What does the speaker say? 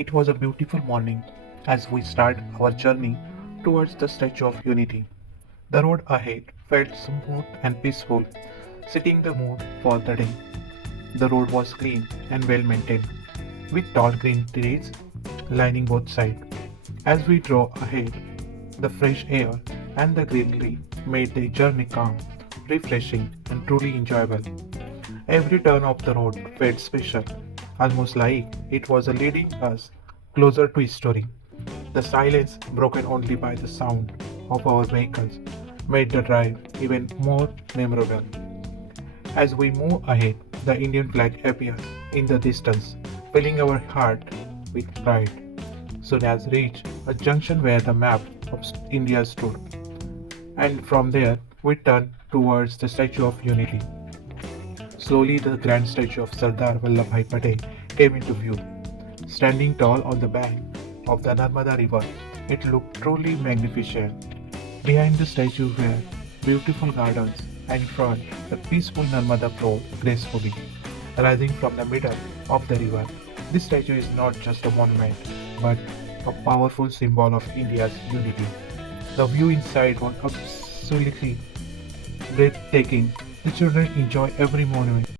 It was a beautiful morning as we started our journey towards the Statue of Unity. The road ahead felt smooth and peaceful, setting the mood for the day. The road was clean and well maintained, with tall green trees lining both sides. As we drove ahead, the fresh air and the greenery made the journey calm, refreshing, and truly enjoyable. Every turn of the road felt special, almost like it was leading us closer to history. The silence, broken only by the sound of our vehicles, made the drive even more memorable. As we move ahead, the Indian flag appears in the distance, filling our heart with pride. Soon as reached a junction where the map of India stood, and from there we turned towards the Statue of Unity. Slowly, the grand statue of Sardar Vallabhbhai Patel came into view. Standing tall on the bank of the Narmada River, it looked truly magnificent. Behind the statue were beautiful gardens, and in front, the peaceful Narmada flowed gracefully, rising from the middle of the river. This statue is not just a monument, but a powerful symbol of India's unity. The view inside was absolutely breathtaking. The children enjoy every moment